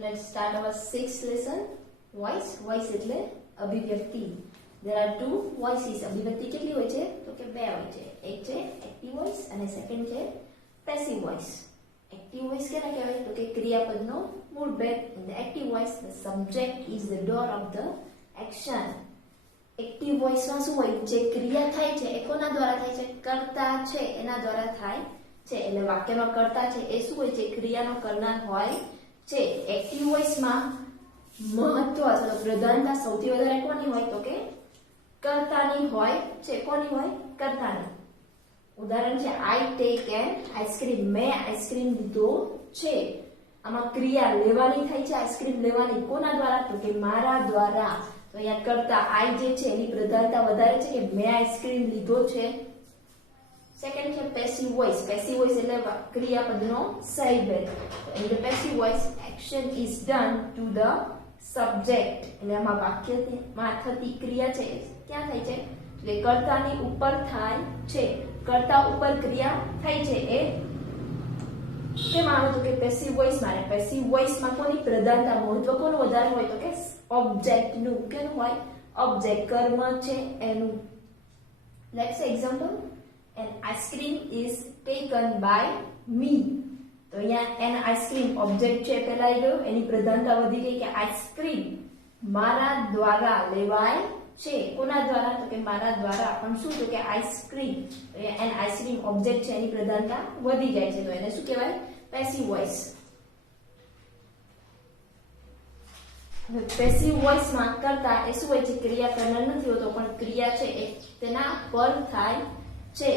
let's start our sixth lesson. Voice. Voice એટલે અભિવ્યક્તિ. There are two voices. અભિવ્યક્તિ કેટલી હોય છે? તો કે બે હોય છે. એક છે એક્ટિવ વોઇસ અને સેકન્ડ છે પેસિવ વોઇસ. એક્ટિવ વોઇસ કેને કહેવાય? તો કે ક્રિયાપદનો મૂળ ભેદ. In the active voice, the subject is the doer of the action. Active વોઇસમાં શું હોય? જે ક્રિયા થાય છે એ કોના દ્વારા થાય છે? કર્તા છે એના દ્વારા થાય છે. એટલે વાક્યમાં કર્તા છે એ શું હોય છે? ક્રિયાનો કરનાર હોય છે. એક્ટિવ વોઇસમાં મહત્વ અથવા પ્રધાનતા સૌથી વધારે કોની હોય? તો કે કર્તાની હોય છે. કોની હોય? કર્તાની. ઉદાહરણ છે આઈ ટેક એન આઈસ્ક્રીમ. મેં આઈસ્ક્રીમ લીધો છે. આમાં ક્રિયા લેવાની થાય છે. આઈસ્ક્રીમ લેવાની કોના દ્વારા? તો કે મારા દ્વારા. તો અહીંયા કરતા આઈ જે છે એની પ્રધાનતા વધારે છે કે મેં આઈસ્ક્રીમ લીધો છે. સેકન્ડ છે પેસિવ વોઇસ. પેસિવ વોઇસ એટલે ક્રિયાપદનો સહી ભેદ. In the passive voice, action is done to the subject. એટલે આમાં વાક્યમાં થતી ક્રિયા છે ક્યાં થાય છે? એટલે કર્તાની ઉપર થાય છે. કર્તા ઉપર ક્રિયા થઈ છે એ કેમ આવે? તો કે પેસિવ વોઇસ માં. પેસિવ વોઇસ માં કોની પ્રધાનતા મહત્વ કોનું વધારે હોય? તો કે ઓબ્જેક્ટ નું. કેનું હોય? ઓબ્જેક્ટ કર્મ છે એનું. Let's example. An ice cream is taken by me. તો અહીંયા એન આઈસ્ક્રીમ ઓબ્જેક્ટ છે પહેલા આવી ગયો. એની પ્રધાનતા વધી ગઈ કે આઈસ્ક્રીમ મારા દ્વારા લેવાય છે. કોના દ્વારા? તો કે મારા દ્વારા. પણ શું? તો કે આઈસ્ક્રીમ. એન આઈસ્ક્રીમ ઓબ્જેક્ટ છે એની પ્રધાનતા વધી જાય છે. તો એને શું કહેવાય? Passive voice. પેસિવ વોઇસ માં કરતા એ શું હોય છે? ક્રિયા કરનાર નથી હોતો પણ ક્રિયા છે એ તેના પર થાય છે.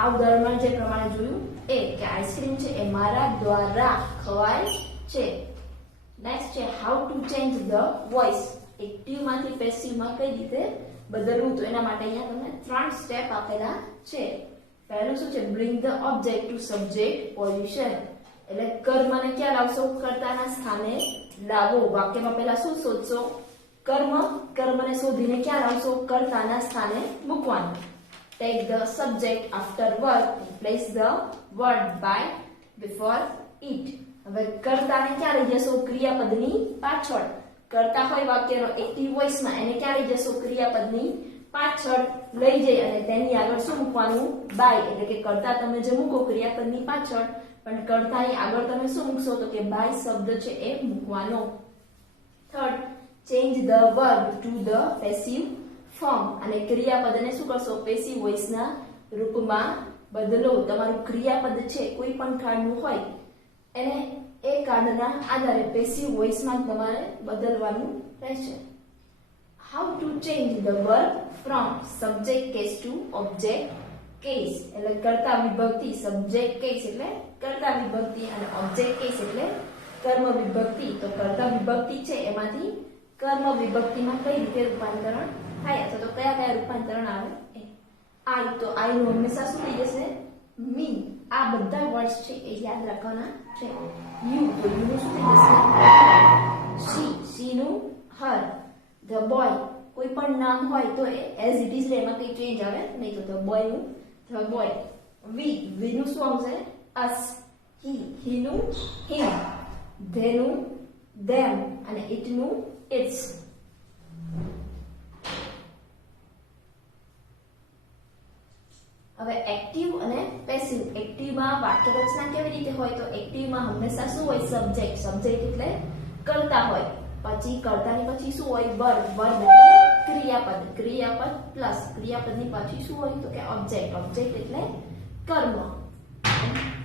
આ ઉદાહરણમાં જે પ્રમાણે જોયું એ કે આઈસ્ક્રીમ છે એ મારા દ્વારા ખવાય છે. નેક્સ્ટ છે how to change the voice. Active માંથી પેસિવ માં કઈ રીતે બદલવું? તો એના માટે અહીંયા તમને 3 સ્ટેપ આપેલા છે. પહેલું શું છે? Bring the object to subject position. એટલે કર્મને ક્યાં લાવશો? કર્તાના સ્થાને લાવો. વાક્યમાં પહેલા શું શોધશો? કર્મ. કર્મને શોધીને ક્યાં લાવશો? કર્તાના સ્થાને મૂકવાનું. Take the subject after verb and place the word by before it. હવે કર્તાને ક્યાં લઈ જશો? ક્રિયાપદની પાછળ. કર્તા હોય વાક્યનો એક્ટિવ વોઇસમાં એને ક્યાં લઈ જશો? ક્રિયાપદની પાછળ લઈ જઈ અને તેની આગળ શું મૂકવાનું? બાય. એટલે કે કર્તા તમે જે મૂકો ક્રિયાપદની પાછળ પણ કર્તાની આગળ તમે શું મૂકશો? તો કે બાય શબ્દ છે એ મૂકવાનો. Third, change the verb to the passive form. અને ક્રિયાપદને શું કરશો? પેસિવ વોઇસના રૂપમાં બદલો. તમારું ક્રિયાપદ છે કોઈ પણ કાર્ડનું હોય એને એ કાર્ડના આધારે પેસિવ વોઇસમાં તમારે બદલવાનું રહેશે. How to change the verb from subject case two object case. એટલે કર્તા વિભક્તિ. સબ્જેક્ટ કેસ એટલે કર્તા વિભક્તિ અને ઓબ્જેક્ટ કેસ એટલે કર્મ વિભક્તિ. તો કર્તા વિભક્તિ છે એમાંથી કર્મ વિભક્તિમાં કઈ રીતે રૂપાંતરણ થાય અથવા તો કયા કયા રૂપાંતરણ આવે? આઈ. તો આઈ નું હંમેશા શું થઈ જશે? મી. આ બધા વર્ડ્સ છે એ યાદ રાખવાના છે. યુ. તો યુ નું શું થઈ જશે? શી. શી નું હર. The boy. કોઈ પણ નામ હોય તો એ એઝ ઇટ ઇઝ એમાં કઈ ચેન્જ આવે નહીં. તો ધ બોય નું ધ બોય. વી. વી નું શું આવશે? અસ. હી. હી નું હિમ. ધે નું ધેમ અને ઇટ નું ઇટ્સ. હવે એક્ટિવ અને પેસિવ. એક્ટિવમાં વાક્ય રચના કેવી રીતે હોય? તો એક્ટિવમાં હંમેશા શું હોય? સબ્જેક્ટ. સબ્જેક્ટ એટલે કર્તા હોય. પછી કર્તાની પછી શું હોય? વર્બ. વર્બ એટલે ક્રિયાપદ. ક્રિયાપદ પ્લસ ક્રિયાપદની પછી શું હોય? તો કે ઓબ્જેક્ટ. ઓબ્જેક્ટ એટલે કર્મ.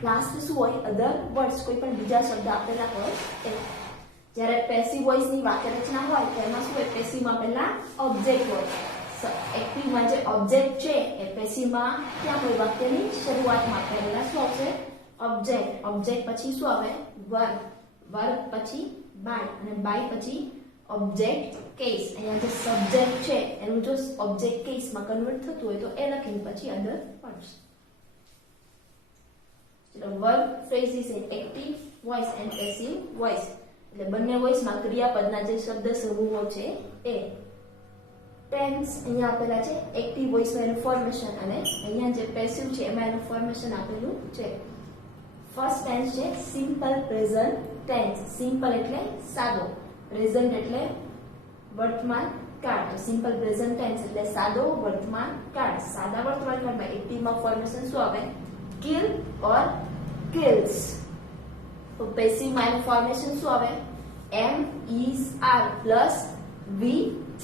લાસ્ટ શું હોય? અધર વર્ડ્સ. કોઈ પણ બીજા શબ્દ આપેલા હોય એ. જ્યારે પેસિવ વોઇસની વાક્ય રચના હોય તેમાં શું હોય? પેસિવમાં પહેલા ઓબ્જેક્ટ હોય. એક્ટિવમાં જે ઓબ્જેક્ટ છે એ પેસિવમાં ક્યાં હોય? વાક્યની શરૂઆતમાં. પહેલા શું આવશે? ઓબ્જેક્ટ. ઓબ્જેક્ટ પછી શું આવે? વર્બ. વર્બ પછી બાય અને બાય પછી ઓબ્જેક્ટ કેસ. અહીંયા જે સબ્જેક્ટ છે એનું જો ઓબ્જેક્ટ કેસમાં કન્વર્ટ થતું હોય તો એ લખીને પછી અધર words. Verb phrases in active voice and passive voice. એટલે બંને વોઇસમાં ક્રિયાપદના જે શબ્દ સમૂહો છે એ. ટેન્સ અહીંયા આપેલા છે. એક્ટિવ વોઇસમાં એનું ફોર્મેશન અને અહીંયા જે પેસિવ છે એમાં એનું ફોર્મેશન આપેલું છે. ફર્સ્ટ ટેન્સ છે સિમ્પલ પ્રેઝન્ટ ટેન્સ. સિમ્પલ એટલે સાદો, પ્રેઝન્ટ એટલે વર્તમાન કાળ. તો સિમ્પલ પ્રેઝન્ટ ટેન્સ એટલે સાદો વર્તમાન કાળ. સાદા વર્તમાન કાળમાં એક્ટિવમાં ફોર્મેશન શું આવે? Kill or kills. તો પેસિવમાં એનું ફોર્મેશન શું આવે? Am is are plus V3.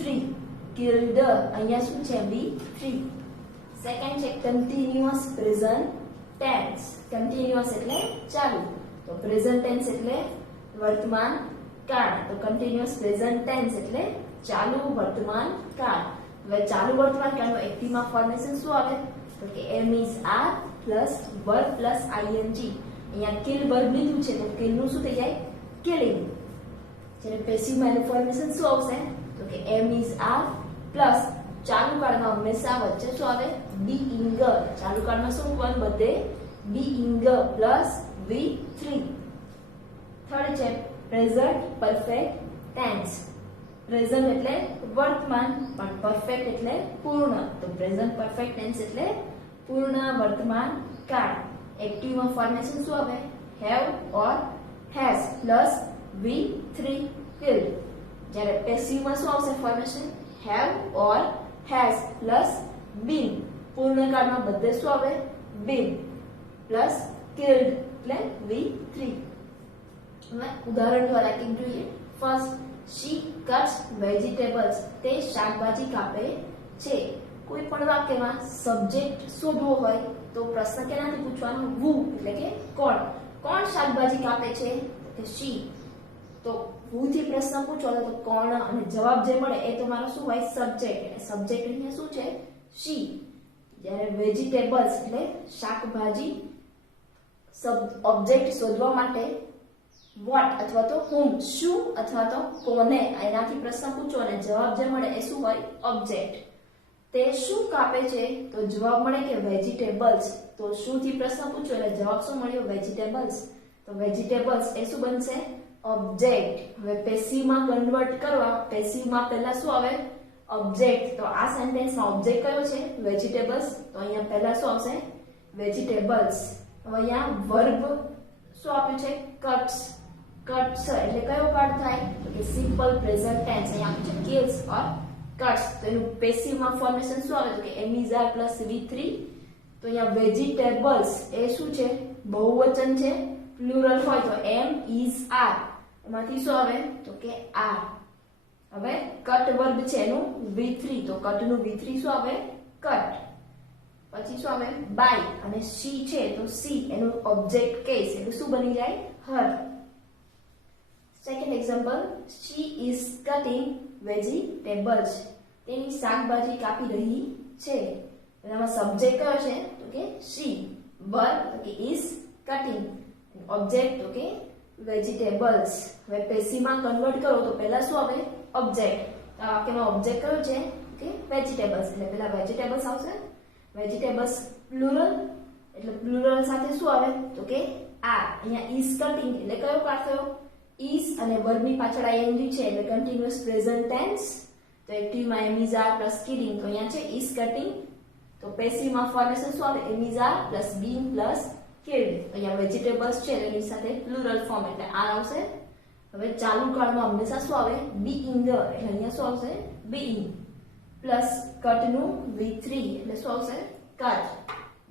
Killed અહીંયા શું છે? V3. સેકન્ડ છે કન્ટિન્યુઅસ પ્રેઝન્ટ ટેન્સ. કન્ટિન્યુઅસ એટલે ચાલુ, તો પ્રેઝન્ટ ટેન્સ એટલે વર્તમાન કાળ. તો કન્ટિન્યુઅસ પ્રેઝન્ટ ટેન્સ એટલે ચાલુ વર્તમાન કાળ. હવે ચાલુ વર્તમાન કાળનું એક્ટિવમાં ફોર્મેશન શું આવે? તો કે am is are plus verb plus ING. અહીંયા કિલ વર્બ લીધું છે તો કિલ નું શું થઈ જાય? કિલિંગ. જ્યારે પેસિવમાં એનું ફોર્મેશન શું આવશે? તો કે એમ ઇઝ આર પ્લસ ચાલુ કાળમાં હંમેશા વચ્ચે શું આવે? બીઇંગ. ચાલુ કાળમાં શું પણ બધે બીઇંગ પ્લસ V3. થર્ડ છે પ્રેઝન્ટ પરફેક્ટ ટેન્સ. પ્રેઝન્ટ એટલે વર્તમાન, પણ પરફેક્ટ એટલે પૂર્ણ. તો પ્રેઝન્ટ પરફેક્ટ ટેન્સ એટલે પૂર્ણ વર્તમાન કાળ. એક્ટિવમાં ફોર્મેશન શું આવે? Have or has plus V3 killed. જ્યારે પેસિવમાં શું આવશે formation? Have or has plus been. પૂર્ણ કાળમાં બધે શું આવે? બીન પ્લસ કિલ્ડ એટલે V3. હવે ઉદાહરણ દ્વારા કંઈક જોઈએ. First, she cuts vegetables. તે શાકભાજી કાપે છે. કોઈ પણ વાક્યમાં સબ્જેક્ટ શોધવો હોય તો પ્રશ્ન કેનાથી પૂછવાનો? who એટલે કે કોણ. કોણ શાકભાજી કાપે છે? કે she. તો who થી પ્રશ્ન પૂછો તો કોણ, અને જવાબ જે મળે એ તમારો શું હોય? સબ્જેક્ટ. એટલે સબ્જેક્ટ અહીંયા શું છે? she. જ્યારે વેજીટેબલ્સ એટલે શાકભાજી, ઓબ્જેક્ટ શોધવા માટે what અથવા તો whom, શું અથવા તો કોને, એનાથી પ્રશ્ન પૂછો અને જવાબ જે મળે એ શું હોય? ઓબ્જેક્ટ. તે શું કાપે છે? તો જવાબ મળે કે વેજીટેબલ્સ. તો શું થી પ્રશ્ન પૂછો એટલે જવાબ શું મળ્યો? વેજીટેબલ્સ. તો વેજીટેબલ્સ એ શું બનશે? ઓબ્જેક્ટ. હવે પેસિવમાં કન્વર્ટ કરવા, પેસિવમાં પહેલા શું આવે? ઓબ્જેક્ટ. તો આ સેન્ટેન્સમાં ઓબ્જેક્ટ કયો છે? વેજીટેબલ્સ. તો અહીંયા પહેલા શું આવશે? વેજીટેબલ્સ. હવે અહીંયા વર્બ શું આપ્યું છે? કટ્સ. કટ્સ એટલે કયો કાળ થાય? તો કે સિમ્પલ પ્રેઝન્ટ ટેન્સ. અહીંયા આપ્યું છે કિલ્સ ઓર કટ્સ. તો એનું પેસિવમાં ફોર્મેશન શું આવે? તો કે am is are plus V3. તો અહીંયા વેજીટેબલ્સ એ શું છે? બહુવચન છે. પ્લુરલ હોય તો એમ ઇઝ આર, એમાંથી શું આવે? તો કે આર. હવે કટ વર્બ છે એનું V3. તો કટ નું V3 શું આવે? કટ. પછી શું આવે? બાય. અને she છે તો સી એનું ઓબ્જેક્ટ કેસ એટલે શું બની જાય? Her. Second example, she is cutting vegetables. તેની શાકભાજી કાપી રહી છે. એનામાં સબ્જેક્ટ કયો છે? તો કે she. વર્બ તો કે is cutting. ઓબ્જેક્ટ તો કે વેજીટેબલ્સ. હવે પેસિવમાં કન્વર્ટ કરો તો પહેલા શું આવે? ઓબ્જેક્ટ. આ વાક્યમાં ઓબ્જેક્ટ કયો છે? કે વેજીટેબલ્સ. એટલે પહેલા વેજીટેબલ્સ આવશે. વેજીટેબલ્સ પ્લુરલ, એટલે પ્લુરલ સાથે શું આવે? તો કે આર. અહીંયા is cutting એટલે કયો કાળ થયો? is અને વર્બની પાછળ ing છે એટલે કન્ટિન્યુઅસ પ્રેઝન્ટ ટેન્સ. તો એક્ટિવમાં am is are plus killing. તો અહીંયા છે is cutting. તો પેસિવમાં ફોર્મેશન શું આવે? Am is are plus been plus killed. અહીંયા વેજીટેબલ્સ છે એની સાથે પ્લુરલ ફોર્મ એટલે આર આવશે. હવે ચાલુ કાળમાં હંમેશા શું આવે? બીઇંગ. એટલે અહીંયા શું આવશે? બીઇંગ પ્લસ કટ નું V3 એટલે શું આવશે? કટ.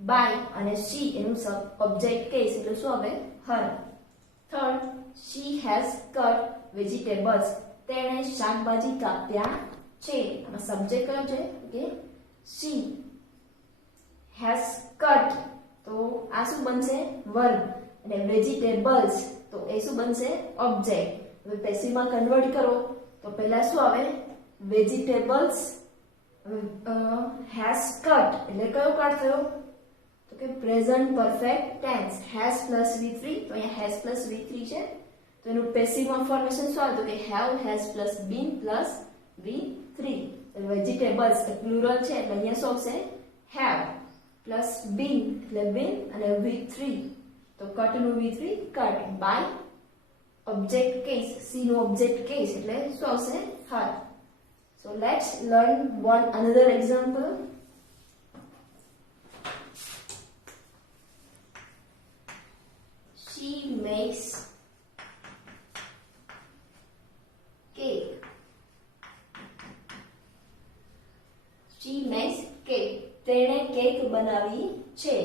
બાય અને she એનું ઓબ્જેક્ટ કેસ એટલે શું આવે? Her. Third, she has cut vegetables. તેણે શાકભાજી કાપ્યા છે. આમાં સબ્જેક્ટ કયો છે? કે she has cut. તો આ શું બનશે? વર્બ. અને વેજીટેબલ્સ તો એ શું બનશે? ઓબ્જેક્ટ. હવે પેસિવમાં કન્વર્ટ કરો તો પહેલા શું આવે? વેજીટેબલ્સ has cut એટલે કયો કાળ થયો? તો કે present perfect tense. has plus V3. તો અહીંયા has પ્લસ V3 છે. તો એનું પેસિવમાં ફોર્મેશન શું આવે? તો કે have has plus been plus V3. Vegetables એ પ્લુરલ છે એટલે અહીંયા શું આવશે? have પ્લસ been એટલે been અને V3. તો કટ નું V3 cut. By object case, she નું ઓબ્જેક્ટ કેસ એટલે શું આવશે? હર. So let's learn another example. She makes બનાવી છે.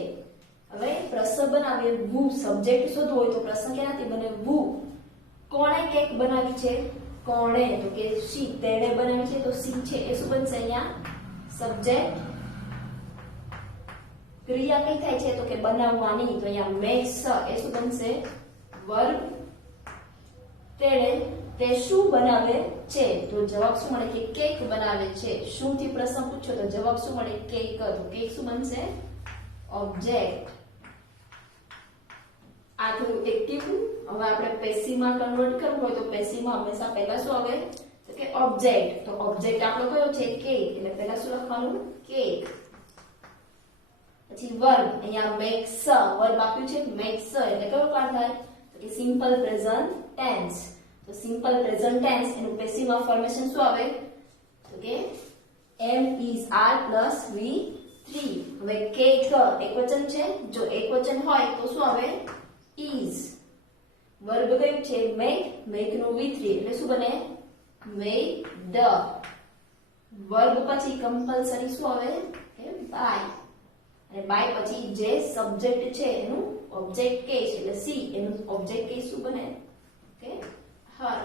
હવે પ્રશ્ન બનાવે વુ, સબ્જેક્ટ શોધવો હોય તો પ્રશ્ન ક્યાંથી બને? વુ. કોણે કેક બનાવી છે? કોણે, તો કે શી. તેણે બનાવી છે તો શી છે એ શું બનશે અહીંયા? સબ્જેક્ટ. ક્રિયા કઈ થાય છે? તો કે બનાવવાની, તો અહીંયા મેક્સ એ શું બનશે? વર્બ. તેણે તે શું બનાવે છે? તો જવાબ શું મળે? કે કેક બનાવે છે. શું થી પ્રશ્ન પૂછો તો જવાબ શું મળે? કેક. તો કેક શું બનશે? ઓબ્જેક્ટ. આ થોડું એક્ટિવ. હવે આપણે પેસિવ માં કન્વર્ટ કરવું હોય તો પેસિવ માં હંમેશા પહેલા શું આવે? તો કે ઓબ્જેક્ટ. તો ઓબ્જેક્ટ આપણો કયો છે? કેક. એટલે પહેલા શું લખવાનું? કેક. પછી વર્બ, અહીંયા મેક્સ. વર્બ આપ્યું છે મેક્સ, એટલે કયો કાળ થાય? તો કે સિમ્પલ પ્રેઝન્ટ ટેન્સ. તો સિમ્પલ પ્રેઝન્ટ ટેન્સ એનું પેસિવ માં ફોર્મેશન શું આવે? તો કે am is are plus v3. હવે કેક એકવચન છે, જો એકવચન હોય તો શું આવે? is. વર્બ કયું છે? make. make નું v3 એટલે શું બને? made. વર્બ પછી કમ્પલસરી શું આવે? કે by. અને બાય પછી જે સબ્જેક્ટ છે એનું ઓબ્જેક્ટ કેસ એટલે સી, એનું ઓબ્જેક્ટ કેસ શું બને? કે her.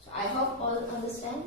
So I hope all understand.